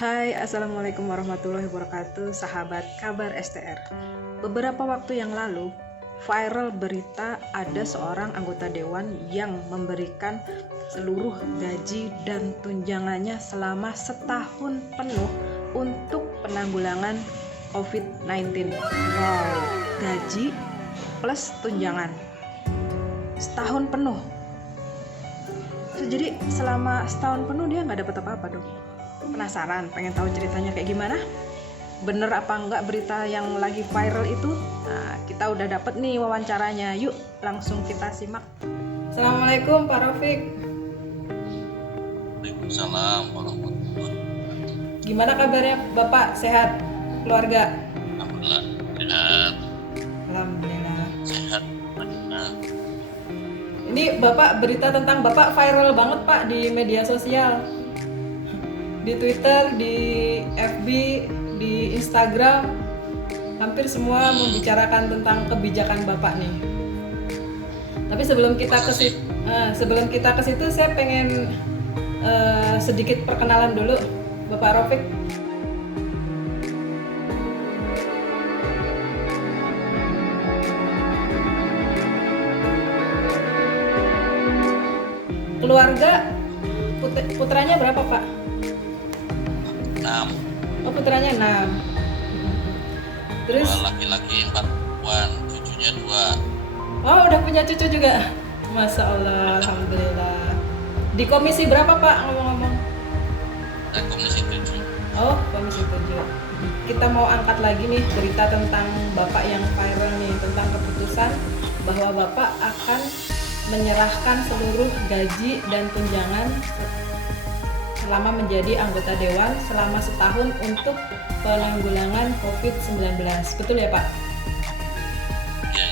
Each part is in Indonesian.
Hai, Assalamualaikum warahmatullahi wabarakatuh, sahabat kabar STR. Beberapa waktu yang lalu, viral berita ada seorang anggota dewan yang memberikan seluruh gaji dan tunjangannya selama setahun penuh untuk penanggulangan COVID-19. Wow, gaji plus tunjangan setahun penuh. Jadi selama setahun penuh dia nggak dapat apa-apa dong. Penasaran, pengen tahu ceritanya kayak gimana? Bener apa enggak berita yang lagi viral itu? Nah, kita udah dapet nih wawancaranya. Yuk, langsung kita simak. Assalamualaikum Pak Rafiq. Waalaikumsalam warahmatullahi wabarakatuh. Gimana kabarnya Bapak? Sehat? Keluarga? Alhamdulillah sehat. Alhamdulillah. Sehat. Nah, Ini Bapak, berita tentang Bapak viral banget Pak di media sosial. Di Twitter, di FB, di Instagram, hampir semua membicarakan tentang kebijakan Bapak nih. Tapi sebelum kita ke situ, saya pengen sedikit perkenalan dulu, Bapak Rafiq. Keluarga, putranya berapa Pak? 6. Oh, putranya 6. Terus? 2 laki-laki, 4 perempuan, cucunya 2. Oh, udah punya cucu juga? Masya Allah, Alhamdulillah. Di komisi berapa Pak ngomong-ngomong? Dan komisi 7. Oh, komisi 7. Kita mau angkat lagi nih berita tentang Bapak yang viral nih, tentang keputusan bahwa Bapak akan menyerahkan seluruh gaji dan tunjangan selama menjadi anggota dewan selama setahun untuk penanggulangan COVID-19. Betul ya Pak? Ya.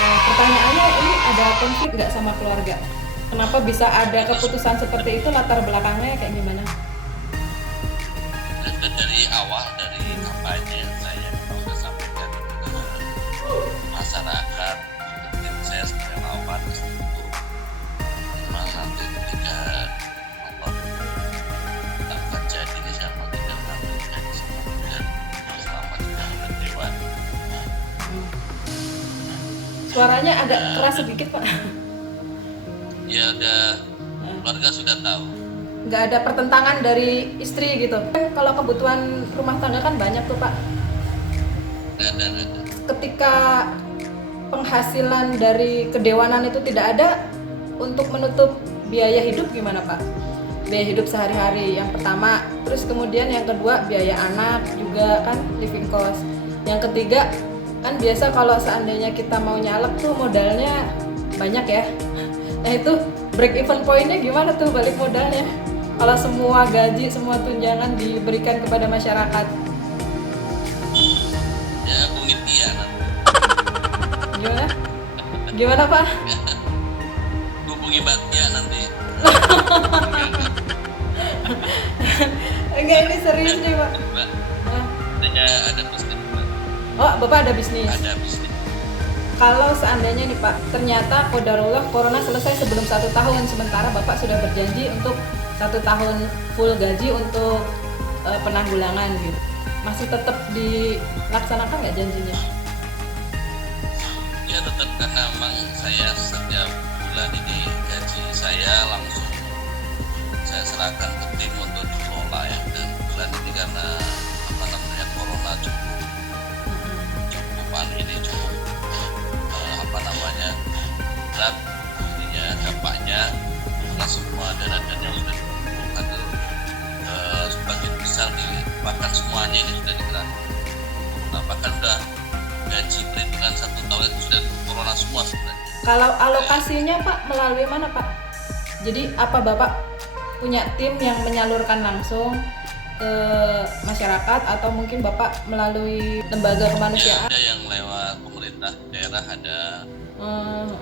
Nah, pertanyaannya, ini ada konflik nggak sama keluarga? Kenapa bisa ada keputusan seperti itu? Latar belakangnya kayak gimana? Dan dari awal, dari kampanye saya sudah sampaikan ke masyarakat, tim saya sebagai relawan untuk nanti ketika Allah akan jadi sama tidak akan jadi selama tidak dewan. Suaranya agak keras sedikit Pak. Ya udah, keluarga sudah tahu. Nggak ada pertentangan dari istri gitu. Kan kalau kebutuhan rumah tangga kan banyak tuh Pak. Nggak ada. Ketika penghasilan dari kedewanan itu tidak ada, untuk menutup biaya hidup gimana Pak? Biaya hidup sehari-hari yang pertama, terus kemudian yang kedua biaya anak juga kan, living cost. Yang ketiga kan biasa kalau seandainya kita mau nyalek tuh modalnya banyak ya. Nah itu break even pointnya gimana tuh balik modalnya? Kalau semua gaji, semua tunjangan diberikan kepada masyarakat. Ya aku ngintian. Gimana? Gimana Pak? Hubungi Batya nanti. Enggak, ini serius nih Pak. Ada bisnis. Oh, Bapak ada bisnis? Ada bisnis. Kalau seandainya nih Pak, ternyata qadarullah corona selesai sebelum 1 tahun, sementara Bapak sudah berjanji untuk 1 tahun full gaji untuk penanggulangan gitu, masih tetap dilaksanakan nggak janjinya? Ya tetap, karena memang saya setiap bulan ini gaji saya langsung saya serahkan ke tim untuk dikelola ya. Dan bulan ini karena corona cukup ini cukup berat ininya, dampaknya karena semua dana-dana yang sudah dikumpulkan itu sebagian besar bahkan semuanya ini sudah digerakkan. Nah, bahkan udah gaji perhitungan 1 tahun itu sudah corona semua sebenarnya. Kalau alokasinya Pak melalui mana Pak? Jadi apa Bapak punya tim yang menyalurkan langsung ke masyarakat atau mungkin Bapak melalui lembaga kemanusiaan? Ya, ada yang lewat pemerintah daerah, ada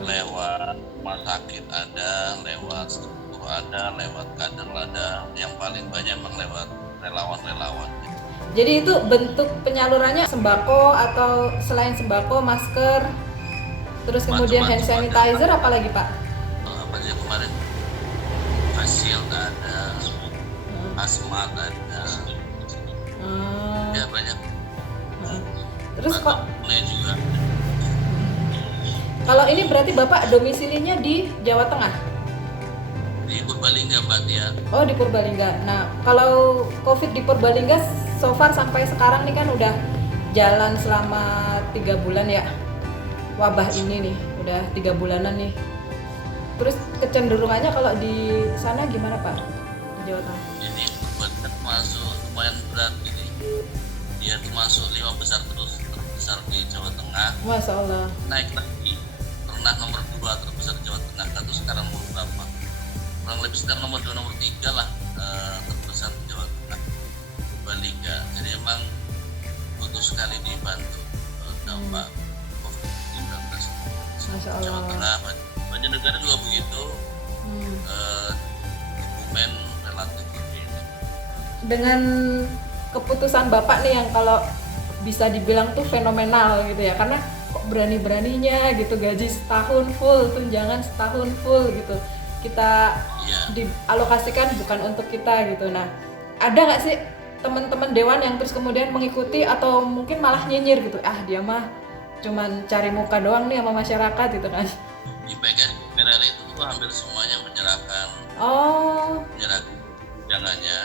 lewat rumah sakit, ada lewat struktur, ada lewat kader, ada yang paling banyak memang lewat relawan-relawan. Jadi itu bentuk penyalurannya sembako atau selain sembako, masker, terus kemudian hand sanitizer, apalagi Pak? Apa sih kemarin? Fasil ada, asma ada, Hmm. ya banyak. Heeh. Terus kok Batuk juga kalau ini berarti Bapak domisilinya di Jawa Tengah? di Purbalingga Mbak Tia. Oh, di Purbalingga. Nah, kalau COVID di Purbalingga so far sampai sekarang nih kan udah jalan selama 3 bulan ya. Wabah ini nih, udah 3 bulanan nih. Terus kecenderungannya kalau di sana gimana Pak? Di Jawa Tengah? Ini Purbalingga masuk lumayan berat ini. Dia tuh masuk 5 besar terbesar di Jawa Tengah. Masya Allah. Naik lagi, pernah nomor 2 terbesar di Jawa Tengah, atau sekarang nomor berapa? Kurang lebih sekitar nomor 2, nomor 3 lah terbesar di Jawa Tengah, Purbalingga. Jadi emang butuh sekali dibantu dampak COVID-19. Masya Jawa Allah. Tengah, banyak negara juga begitu. Hmm. Dokumen relatif lebih ini. Dengan keputusan Bapak nih yang kalau bisa dibilang tuh fenomenal gitu ya, karena kok berani-beraninya gitu gaji setahun full, tunjangan setahun full gitu kita Iya. dialokasikan bukan untuk kita gitu. Nah, ada nggak sih teman-teman dewan yang terus kemudian mengikuti atau mungkin malah nyinyir gitu, ah dia mah cuman cari muka doang nih sama masyarakat gitu kan? Di PKS PRRI itu tuh hampir semuanya menyerahkan Oh, tunjangannya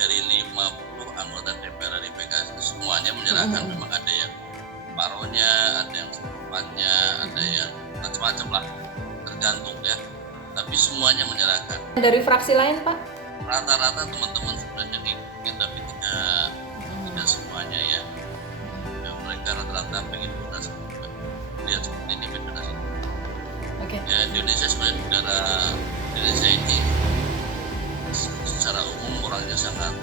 dari 50 anggota DPR di PKS itu semuanya menyerahkan. Memang ada yang paruhnya, ada yang seperempatnya, ada yang macam-macam lah, tergantung ya. Tapi semuanya menyerahkan. dari fraksi lain Pak? Rata-rata teman-teman sebenarnya ngikutin, tapi tidak semuanya ya. Mereka rata-rata pengen donasi. Lihat seperti ini donasi. Oke. Ya, Indonesia sebenarnya negara Indonesia ini secara umum orangnya sangat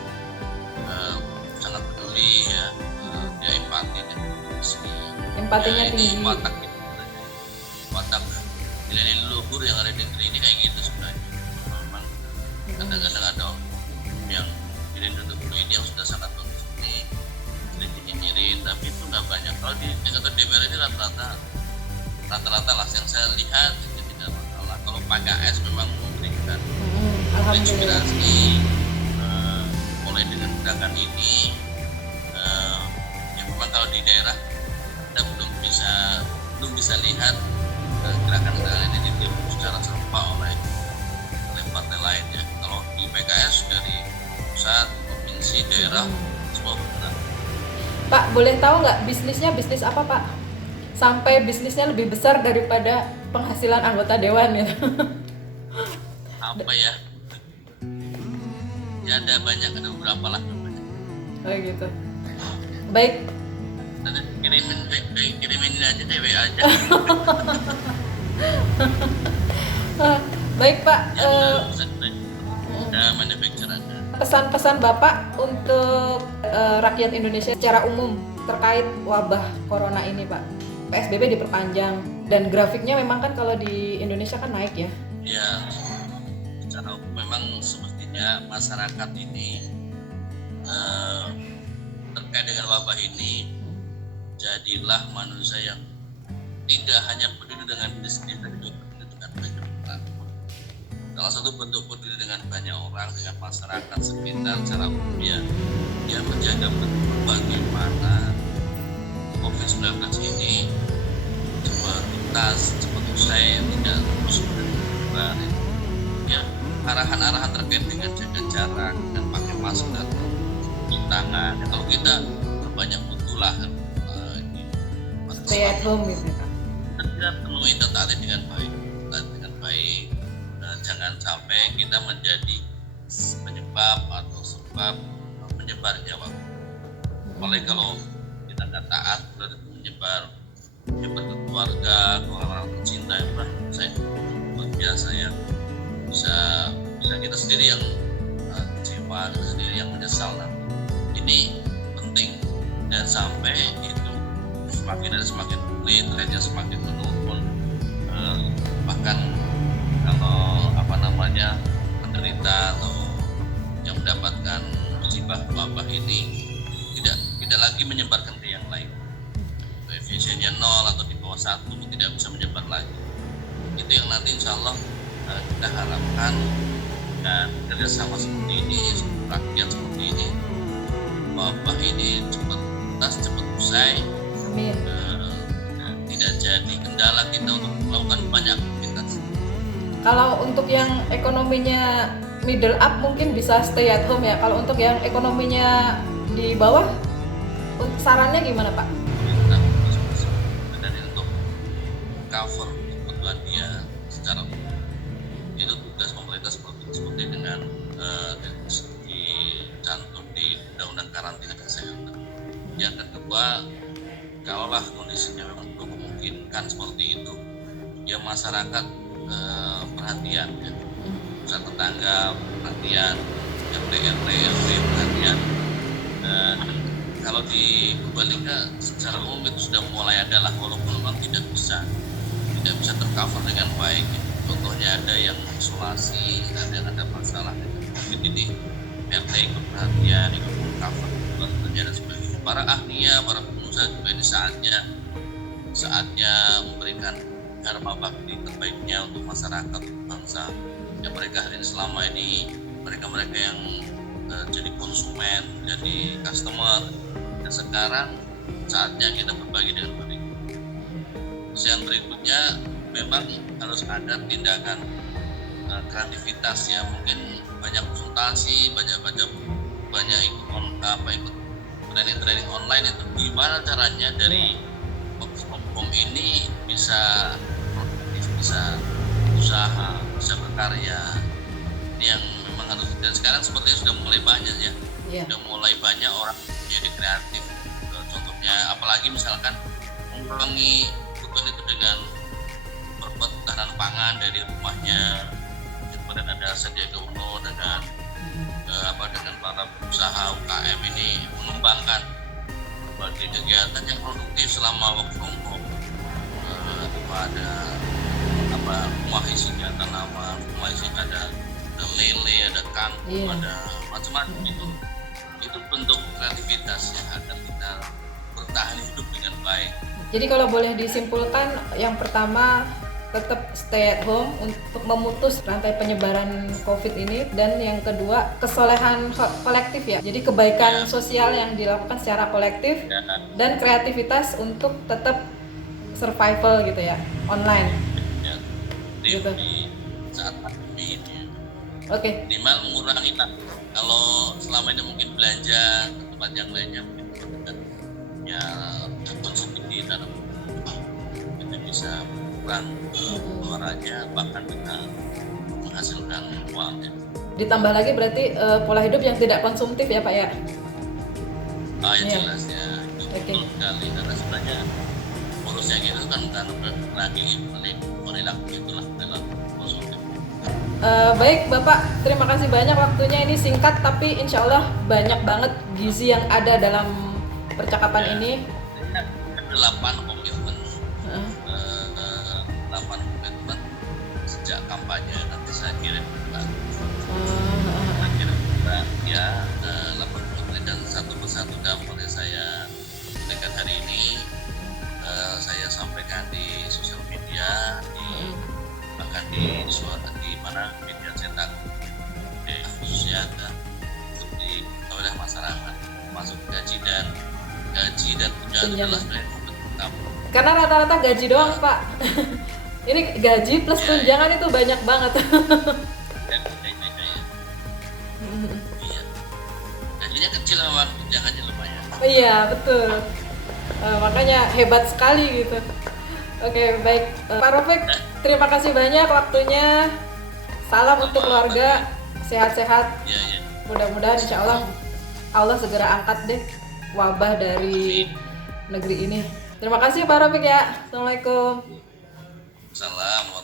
peduli ya, dia empati dan sini. Empatinya Ya, ini tinggi. watak nilai leluhur yang ada di negeri ini kayak gitu sebenarnya. Memang kadang-kadang ada yang nilai leluhur ini yang sudah sangat bagus ini sering dinyinyirin, tapi itu nggak banyak. Kalau di kantor DPR ini rata-rata lah yang saya lihat itu tidak masalah. Kalau PKS memang memberikan Alhamdulillah. inspirasi mulai dengan gerakan ini. Ya memang kalau di daerah kita belum bisa lihat gerakan-gerakan ini ditiru secara serupa oleh partai lainnya. Kalau di PKS dari pusat, provinsi, daerah semua bergerak. Pak, boleh tahu nggak bisnisnya bisnis apa Pak? Sampai bisnisnya lebih besar daripada penghasilan anggota dewan ya? Apa ya? Ya ada beberapa lah. Oh gitu. Baik. Ada kirimin aja deh, WA aja. Baik Pak. Ada manufacturer ada. Pesan-pesan Bapak untuk rakyat Indonesia secara umum terkait wabah corona ini Pak. PSBB diperpanjang dan grafiknya memang kan kalau di Indonesia kan naik ya. Ya, secara umum memang semestinya masyarakat ini terkait dengan wabah ini jadilah manusia yang tidak hanya peduli dengan diri sendiri, tapi juga peduli dengan banyak orang. Salah satu bentuk peduli dengan banyak orang, dengan masyarakat sekitar secara umum ya, dia menjaga betul bagaimana COVID-19 ini cepat tuntas, cepat usai, tidak terus berkembang. Ya, arahan-arahan terkait dengan jaga jarak dan pakai masker, cuci tangan. Ya, kalau kita banyak butuhlah Stay at home gitu Pak. kita penuhi tetapi dengan baik, jangan sampai kita menjadi penyebab atau sebab menyebarnya wabah. Apalagi kalau kita nggak taat, berarti menyebar ke keluarga, ke orang-orang tercinta, itu lah saya luar biasa ya. Bisa kita sendiri yang kecewa, kita sendiri yang menyesal nanti. Ini penting dan sampai itu semakin sulit, trennya semakin menurun. Bahkan kalau penderita atau yang mendapatkan musibah wabah ini tidak lagi menyebarkan ke yang lain. Koefisiennya 0 atau di bawah 1 tidak bisa menyebar lagi. Itu yang nanti insya Allah kita harapkan dengan kerjasama seperti ini, rakyat seperti ini, wabah ini cepat tuntas, cepat usai. Amin. Tidak jadi kendala kita untuk melakukan banyak aktivitas. Kalau untuk yang ekonominya middle up mungkin bisa stay at home ya. Kalau untuk yang ekonominya di bawah, sarannya gimana Pak? Pemerintah dan untuk cover kebutuhan dia secara umum. Itu tugas pemerintah seperti dengan dicantum di Undang-Undang Karantina Kesehatan. Yang kedua, kalaulah kondisinya memang memungkinkan seperti itu, ya masyarakat perhatian, ya. Pusat tetangga perhatian, RT perhatian. Kalau di Purbalingga secara umum itu sudah mulai ada lah, walaupun memang tidak bisa tercover dengan baik. Contohnya ada yang isolasi, ada yang ada masalah dengan COVID ini, RT ikut perhatian, ikut cover kebutuhan dan sebagainya. Para ahlinya, para pengusaha juga ini saatnya memberikan dharma bakti terbaiknya untuk masyarakat, bangsa. Yang mereka hari ini selama ini mereka yang jadi konsumen, jadi customer, dan sekarang saatnya kita berbagi dengan mereka. Terus yang berikutnya memang harus ada tindakan kreativitas ya, mungkin banyak konsultasi, banyak baca buku, banyak ikut training online. Itu gimana caranya dari home ini bisa produktif, bisa usaha, bisa berkarya. Ini yang memang harus, dan sekarang sepertinya sudah mulai banyak ya. Sudah mulai banyak orang jadi kreatif. Contohnya apalagi misalkan mengurangi kebutuhan itu dengan berbuat ketahanan pangan dari rumahnya. Kemudian ada Sandiaga Uno dengan dengan para pengusaha UKM ini mengembangkan berbagai kegiatan yang produktif selama work from home. Ada rumah isinya tanaman, rumah isinya ada lele, ada kangkung, ada macam-macam. Itu bentuk kreativitas yang akan kita bertahan hidup dengan baik. Jadi kalau boleh disimpulkan, yang pertama tetap stay at home untuk memutus rantai penyebaran COVID ini, dan yang kedua kesolehan kolektif ya. Jadi kebaikan sosial yang dilakukan secara kolektif dan kreativitas untuk tetap survival gitu ya, online. Gitu. Di saat pandemi ini. Oke. Minimal mengurangi kalau selama ini mungkin belanja ke tempat yang lainnya mungkin ya konsumsi dan itu bisa kurang pengeluarannya, bahkan bisa menghasilkan uang ya. Ditambah lagi berarti pola hidup yang tidak konsumtif ya Pak ya? Jelas ya, itu betul sekali, karena sebenarnya urusnya gitu kan lagi perilaku itulah perilaku konsumtif. Baik Bapak, terima kasih banyak waktunya. Ini singkat tapi insya Allah banyak banget gizi yang ada dalam percakapan ini. 8 komitmen sejak kampanye, nanti saya kirim ya 8 komitmen, dan satu persatu dapatnya saya sampaikan hari ini. Saya sampaikan di sosial media, bahkan di mana media cetak, khususnya untuk oleh masyarakat, masuk gaji dan tunjangan adalah sebenarnya utama. Karena rata-rata gaji doang Pak. Ini gaji plus tunjangan itu banyak banget. Iya. Gajinya kecil memang, tunjangannya lumayan. Iya betul. Makanya hebat sekali gitu. Oke, baik. Pak Rafiq, terima kasih banyak waktunya. Salam untuk keluarga, sehat-sehat. Mudah-mudahan insya Allah segera angkat deh wabah dari negeri ini. Terima kasih Pak Rafiq ya. Assalamualaikum. Salam.